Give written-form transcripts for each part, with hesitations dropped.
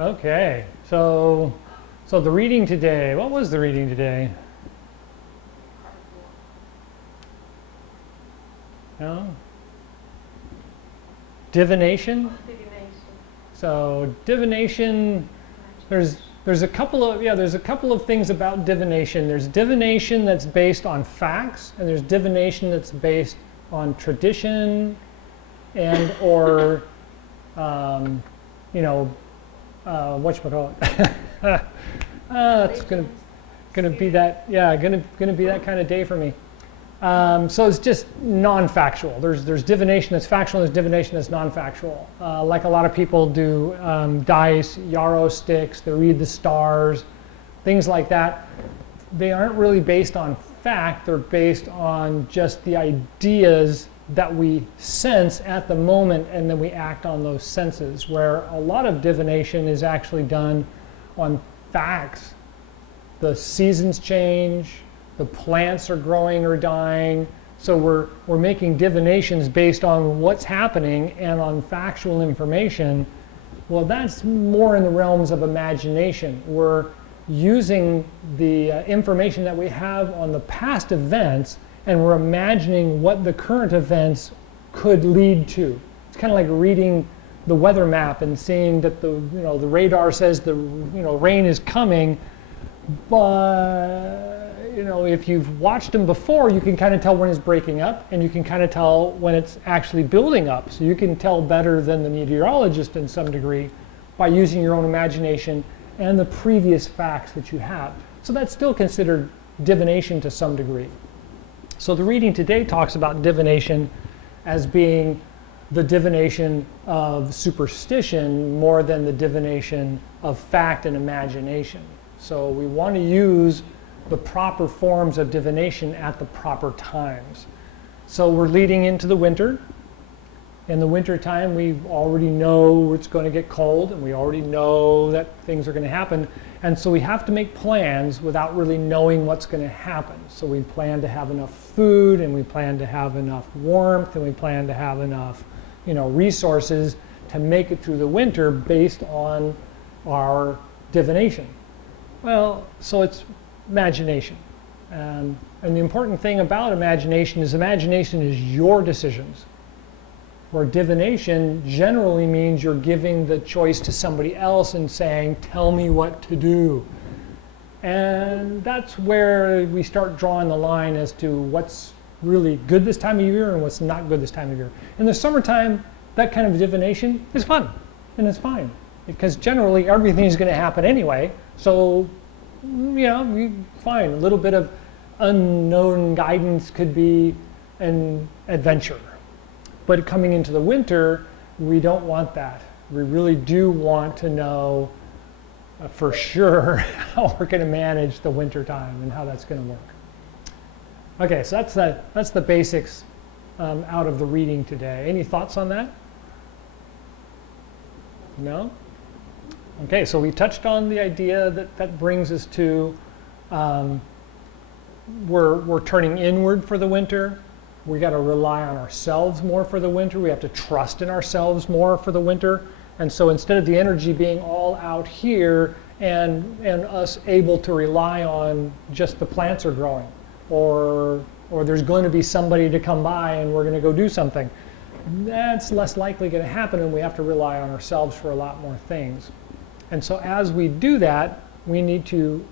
Okay, so the reading today, what was the reading today? No? Divination? So divination, there's a couple of things about divination. There's divination that's based on facts, and there's divination that's based on tradition and or whatchamacallit. It's gonna be that, yeah, gonna be that kind of day for me. So it's just non-factual. There's divination that's factual, and there's divination that's non-factual. Like a lot of people do dice, yarrow sticks, they read the stars, things like that. They aren't really based on fact, they're based on just the ideas that we sense at the moment, and then we act on those senses, where a lot of divination is actually done on facts. The seasons change, the plants are growing or dying, so we're making divinations based on what's happening and on factual information. Well, that's more in the realms of imagination. We're using the information that we have on the past events, and we're imagining what the current events could lead to. It's kind of like reading the weather map and seeing that the radar says the rain is coming, but if you've watched them before, you can kind of tell when it's breaking up, and you can kind of tell when it's actually building up. So you can tell better than the meteorologist in some degree by using your own imagination and the previous facts that you have. So that's still considered divination to some degree. So the reading today talks about divination as being the divination of superstition more than the divination of fact and imagination. So we want to use the proper forms of divination at the proper times. So we're leading into the winter. In the winter time, we already know it's going to get cold, and we already know that things are going to happen. And so we have to make plans without really knowing what's going to happen. So we plan to have enough food, and we plan to have enough warmth, and we plan to have enough, resources to make it through the winter based on our divination. Well, so it's imagination. And the important thing about imagination is your decisions. Where divination generally means you're giving the choice to somebody else and saying, tell me what to do. And that's where we start drawing the line as to what's really good this time of year and what's not good this time of year. In the summertime, that kind of divination is fun, and it's fine, because generally everything is going to happen anyway. So, fine. A little bit of unknown guidance could be an adventure. But coming into the winter, we don't want that. We really do want to know for sure how we're going to manage the winter time and how that's going to work. Okay, so that's the basics out of the reading today. Any thoughts on that? No? Okay, so we touched on the idea that brings us to we're turning inward for the winter. We got to rely on ourselves more for the winter. We have to trust in ourselves more for the winter. And so instead of the energy being all out here and us able to rely on just the plants are growing, or there's going to be somebody to come by and we're going to go do something, that's less likely going to happen, and we have to rely on ourselves for a lot more things. And so as we do that, we need to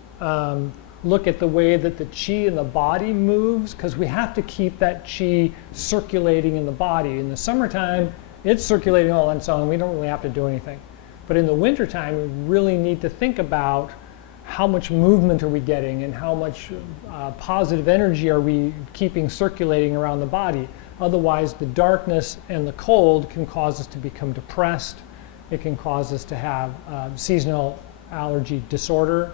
look at the way that the chi in the body moves, because we have to keep that chi circulating in the body. In the summertime, it's circulating all on its own. We don't really have to do anything. But in the wintertime, we really need to think about how much movement are we getting and how much positive energy are we keeping circulating around the body. Otherwise, the darkness and the cold can cause us to become depressed. It can cause us to have seasonal allergy disorder.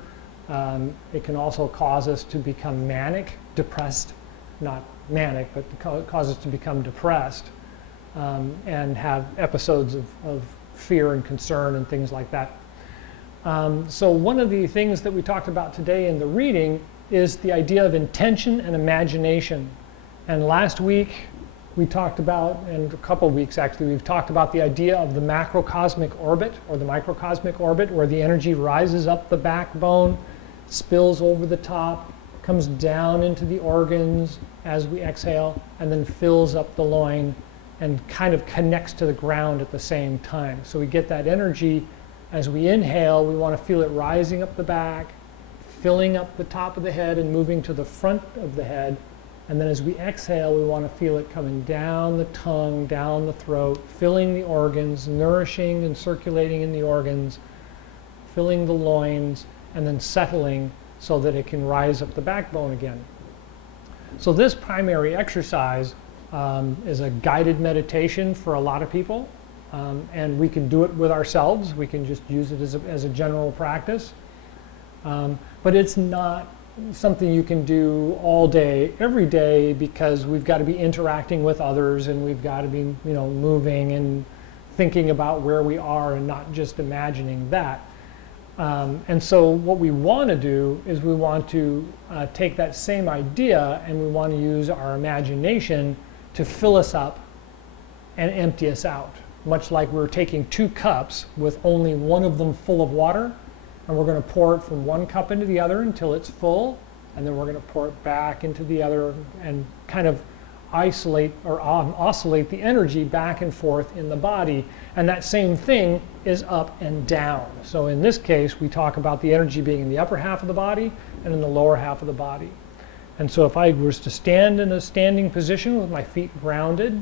It can also cause us to become manic, depressed, not manic, but cause us to become depressed and have episodes of fear and concern and things like that. So one of the things that we talked about today in the reading is the idea of intention and imagination. And last week we talked about, and a couple of weeks actually, we've talked about the idea of the macrocosmic orbit or the microcosmic orbit, where the energy rises up the backbone, spills over the top, comes down into the organs as we exhale, and then fills up the loin and kind of connects to the ground at the same time. So we get that energy as we inhale. We want to feel it rising up the back, filling up the top of the head and moving to the front of the head. And then as we exhale, we want to feel it coming down the tongue, down the throat, filling the organs, nourishing and circulating in the organs, filling the loins, and then settling so that it can rise up the backbone again. So this primary exercise is a guided meditation for a lot of people. And we can do it with ourselves. We can just use it as a general practice. But it's not something you can do all day, every day, because we've got to be interacting with others, and we've got to be, moving and thinking about where we are and not just imagining that. And so what we want to do is we want to take that same idea and we want to use our imagination to fill us up and empty us out. Much like we're taking 2 cups with only one of them full of water, and we're going to pour it from one cup into the other until it's full, and then we're going to pour it back into the other and kind of isolate or oscillate the energy back and forth in the body. And that same thing is up and down. So in this case, we talk about the energy being in the upper half of the body and in the lower half of the body. And so if I was to stand in a standing position with my feet grounded,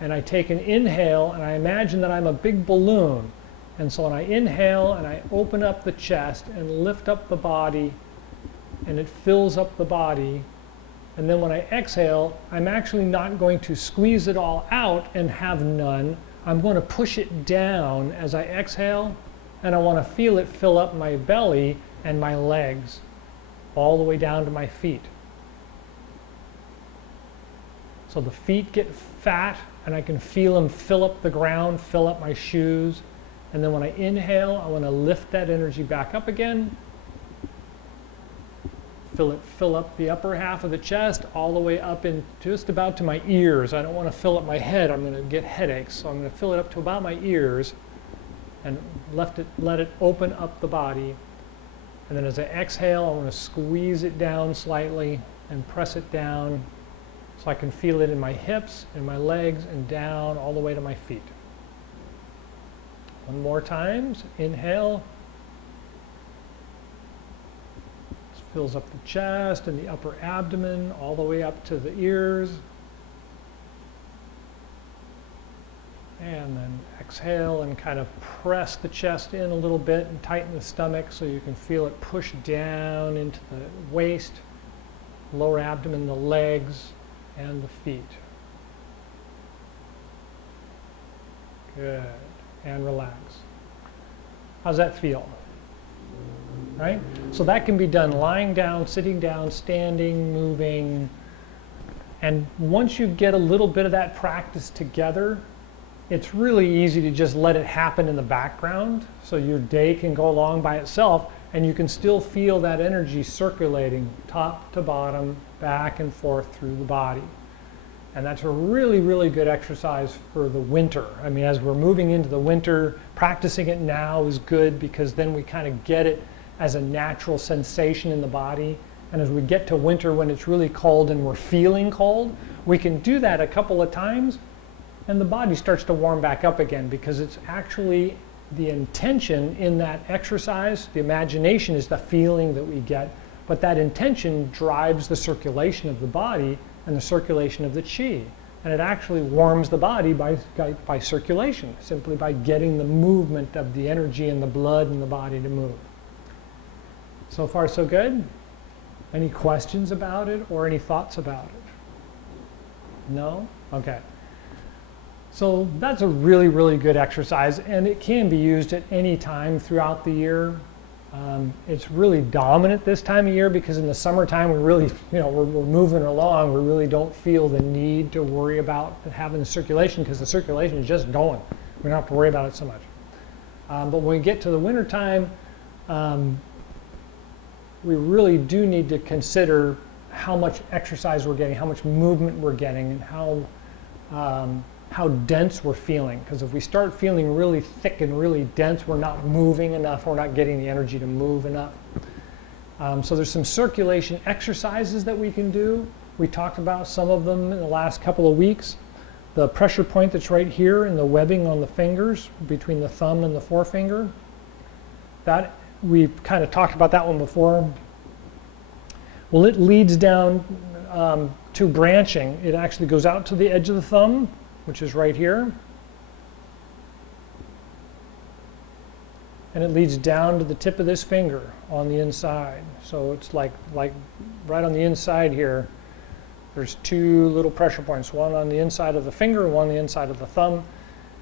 and I take an inhale and I imagine that I'm a big balloon. And so when I inhale and I open up the chest and lift up the body, and it fills up the body. And then when I exhale, I'm actually not going to squeeze it all out and have none. I'm going to push it down as I exhale, and I want to feel it fill up my belly and my legs all the way down to my feet. So the feet get fat, and I can feel them fill up the ground, fill up my shoes. And then when I inhale, I want to lift that energy back up again. Fill up the upper half of the chest all the way up in just about to my ears. I don't want to fill up my head. I'm going to get headaches. So I'm going to fill it up to about my ears and let it open up the body. And then as I exhale, I want to squeeze it down slightly and press it down so I can feel it in my hips and my legs and down all the way to my feet. One more time. Inhale. This fills up the chest and the upper abdomen all the way up to the ears. And then exhale and kind of press the chest in a little bit and tighten the stomach so you can feel it push down into the waist, lower abdomen, the legs, and the feet. Good. And relax. How's that feel? Right? So that can be done lying down, sitting down, standing, moving. And once you get a little bit of that practice together, it's really easy to just let it happen in the background. So your day can go along by itself, and you can still feel that energy circulating top to bottom, back and forth through the body. And that's a really, really good exercise for the winter. I mean, as we're moving into the winter, practicing it now is good because then we kind of get it as a natural sensation in the body. And as we get to winter when it's really cold and we're feeling cold, we can do that a couple of times and the body starts to warm back up again because it's actually the intention in that exercise. The imagination is the feeling that we get, but that intention drives the circulation of the body and the circulation of the chi. And it actually warms the body by circulation, simply by getting the movement of the energy and the blood in the body to move. So far, so good? Any questions about it or any thoughts about it? No? Okay. So that's a really, really good exercise, and it can be used at any time throughout the year. It's really dominant this time of year because in the summertime we really, we're moving along. We really don't feel the need to worry about having the circulation because the circulation is just going. We don't have to worry about it so much. But when we get to the wintertime, we really do need to consider how much exercise we're getting, how much movement we're getting, and how dense we're feeling. Because if we start feeling really thick and really dense, we're not moving enough, we're not getting the energy to move enough. So there's some circulation exercises that we can do. We talked about some of them in the last couple of weeks. The pressure point that's right here in the webbing on the fingers between the thumb and the forefinger. That, we've kind of talked about that one before. Well, it leads down to branching. It actually goes out to the edge of the thumb, which is right here. And it leads down to the tip of this finger on the inside. So it's like right on the inside here. There's two little pressure points, one on the inside of the finger, one on the inside of the thumb.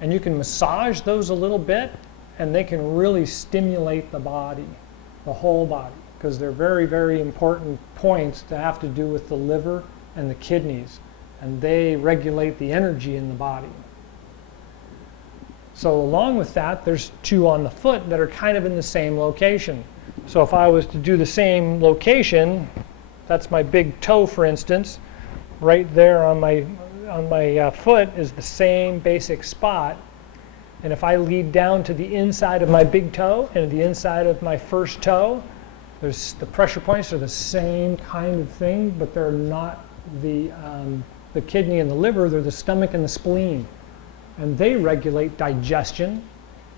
And you can massage those a little bit, and they can really stimulate the body, the whole body, because they're very, very important points that have to do with the liver and the kidneys, and they regulate the energy in the body. So along with that, there's two on the foot that are kind of in the same location. So if I was to do the same location, that's my big toe, for instance. Right there on my foot is the same basic spot. And if I lead down to the inside of my big toe and the inside of my first toe, the pressure points are the same kind of thing, but they're not the kidney and the liver, they're the stomach and the spleen. And they regulate digestion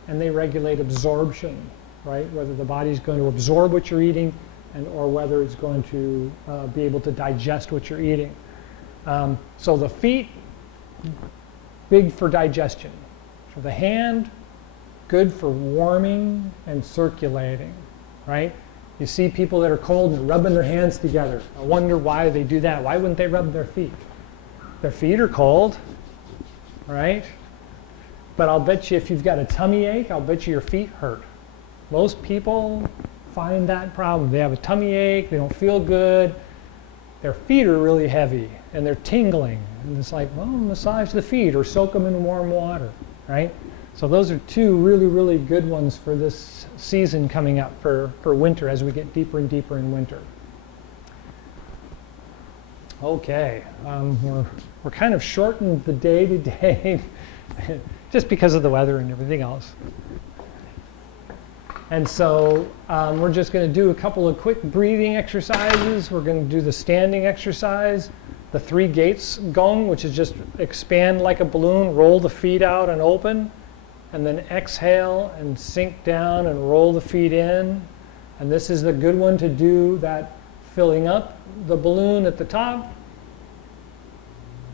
and they regulate absorption, right? Whether the body's going to absorb what you're eating or whether it's going to be able to digest what you're eating. So the feet, big for digestion. So the hand, good for warming and circulating, right? You see people that are cold and rubbing their hands together. I wonder why they do that. Why wouldn't they rub their feet? Their feet are cold, right? But I'll bet you if you've got a tummy ache, I'll bet you your feet hurt. Most people find that problem. They have a tummy ache, they don't feel good, their feet are really heavy and they're tingling. And it's like, well, massage the feet or soak them in warm water, right? So those are two really, really good ones for this season coming up for winter as we get deeper and deeper in winter. Okay, we're kind of shortened the day today just because of the weather and everything else. And so we're just going to do a couple of quick breathing exercises. We're going to do the standing exercise, the 3 gates Gung, which is just expand like a balloon, roll the feet out and open, and then exhale and sink down and roll the feet in. And this is the good one to do that filling up the balloon at the top.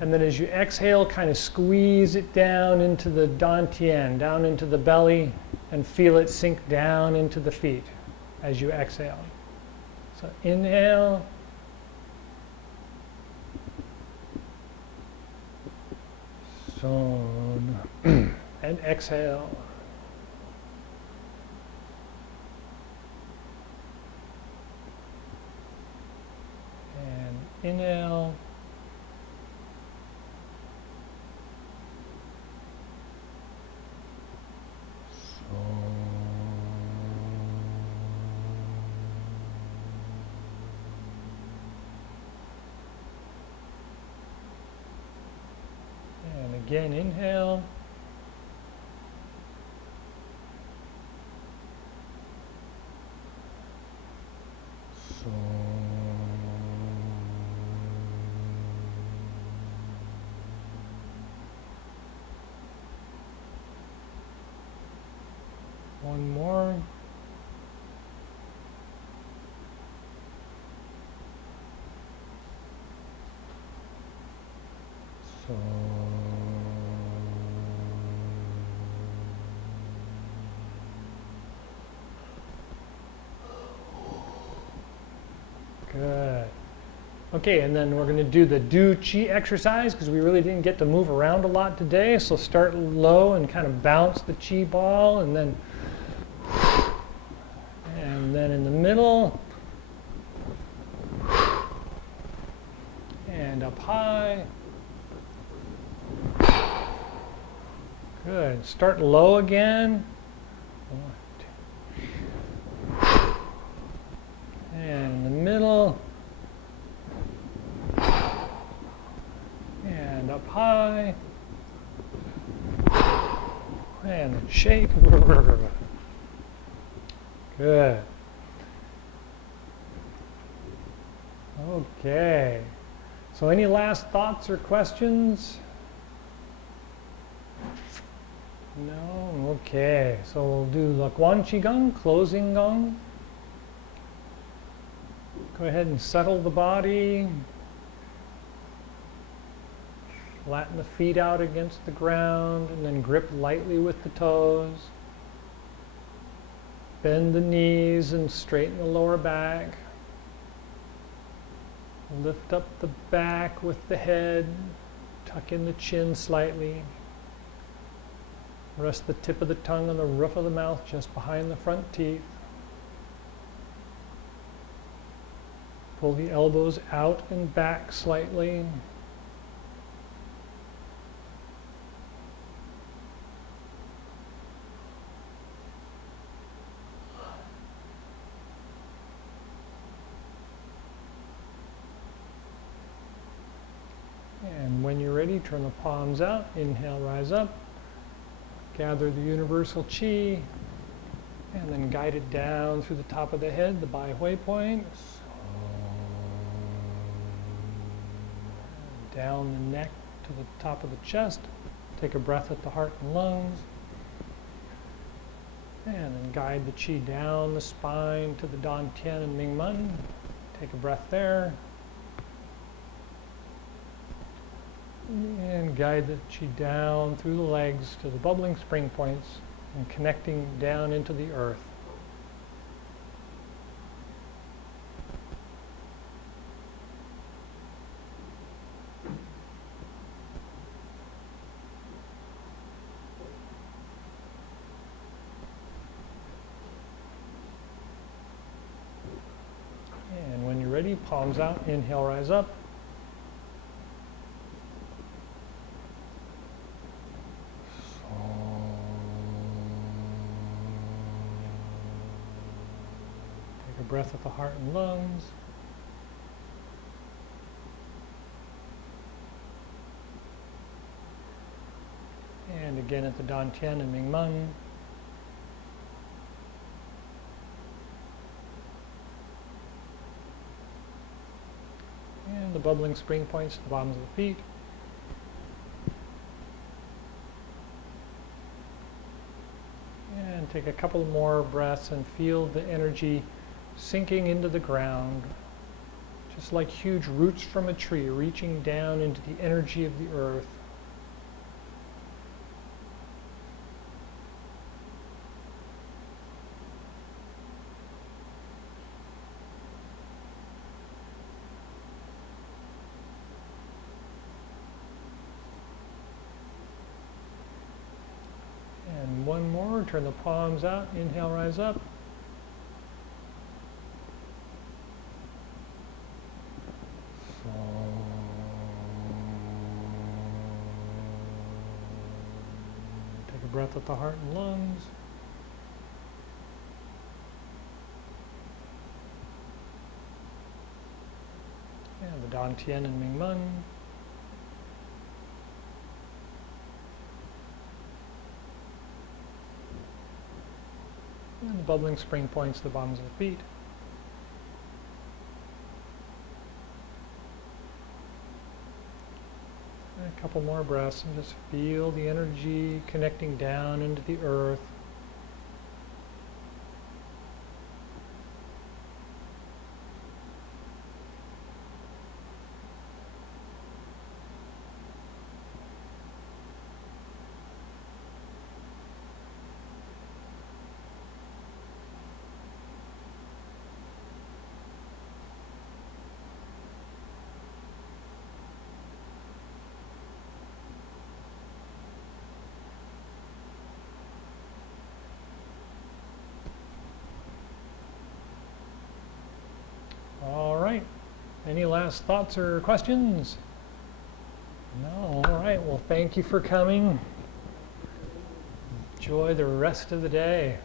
And then as you exhale, kind of squeeze it down into the dantian, down into the belly, and feel it sink down into the feet as you exhale. So inhale. Son. And exhale. And inhale. And again, inhale. One more. So. Good. Okay, and then we're going to do the do Chi exercise because we really didn't get to move around a lot today. So start low and kind of bounce the Chi ball, and then in the middle, and up high. Good. Start low again. 1, 2. And in the middle. And up high. And then shake. Good. Okay. So any last thoughts or questions? No? Okay. So we'll do Laguan Chi Gung, closing Gong. Go ahead and settle the body. Flatten the feet out against the ground and then grip lightly with the toes. Bend the knees and straighten the lower back. Lift up the back with the head. Tuck in the chin slightly. Rest the tip of the tongue on the roof of the mouth just behind the front teeth. Pull the elbows out and back slightly. And when you're ready, turn the palms out. Inhale, rise up. Gather the universal chi. And then guide it down through the top of the head, the Bai Hui point. Down the neck to the top of the chest. Take a breath at the heart and lungs. And then guide the chi down the spine to the Dan Tian and Ming Men. Take a breath there. And guide the chi down through the legs to the bubbling spring points and connecting down into the earth. And when you're ready, palms out, inhale, rise up. Breath at the heart and lungs. And again at the Dan Tian and Ming Men. And the bubbling spring points to the bottoms of the feet. And take a couple more breaths and feel the energy sinking into the ground, just like huge roots from a tree reaching down into the energy of the earth. And one more, turn the palms out, inhale, rise up. Take a breath at the heart and lungs. And the Dan Tian and Ming Men. And the bubbling spring points to the bottoms of the feet. A couple more breaths and just feel the energy connecting down into the earth. All right. Any last thoughts or questions? No. All right. Well, thank you for coming. Enjoy the rest of the day.